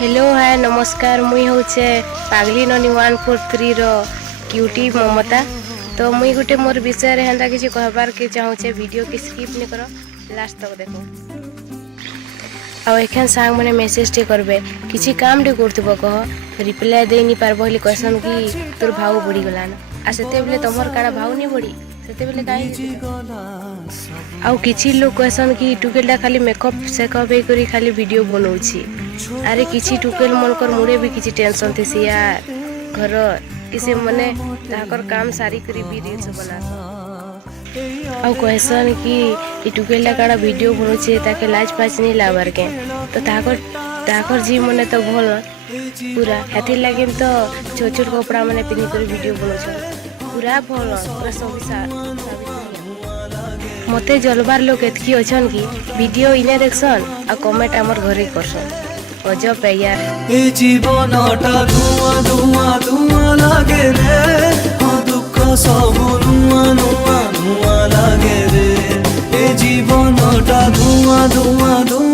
Hello hi नमस्कार मुई होचे पागली ननी 143 रो क्यूटी ममता। तो मुई गोटे मोर विषय रे हेंता किछि कहबार के चाहूचे। वीडियो के स्किप नहीं करो, लास्ट तक देखो। आ एखन सांग मने मेसेज टे करबे किछि काम टे करथबो कह रिप्लाई दे नि पारबो हली कहसन कि तोर भाव बढ़ी गलान आ सेते बेले तमर काडा भाव नि बढ़ी सेते बेले काई आउ किछि लोग कहसन कि टुकेलटा खाली मेकअप सेकअप हे करी खाली वीडियो बनौछि। अरे किछि टुकेल मनकर मुड़े भी किछि टेंशन थेसी यार घर किसे मने ताकर काम सारी करी भी रील्स बना आउ कहसन कि ई टुकेलटा काडा वीडियो बनौछि ताके लाज पाच नहीं लाबार के तो ताकर जी मने तो भल पूरा हेथि लागे तो छोट छोट कपड़ा मने पिन्ही कर वीडियो बनौछ पूरा भल पूरा सब मते जलबार लोग एतकी अछन कि वीडियो इने देखसन आ कमेंट हमर घरे करसन गजब है यार। ए जीवनटा धुआं धुआं धुआं लागे रे दुख सब नुआ नुआ नुआ लागे रे ए जीवनटा धुआं धुआं धुआं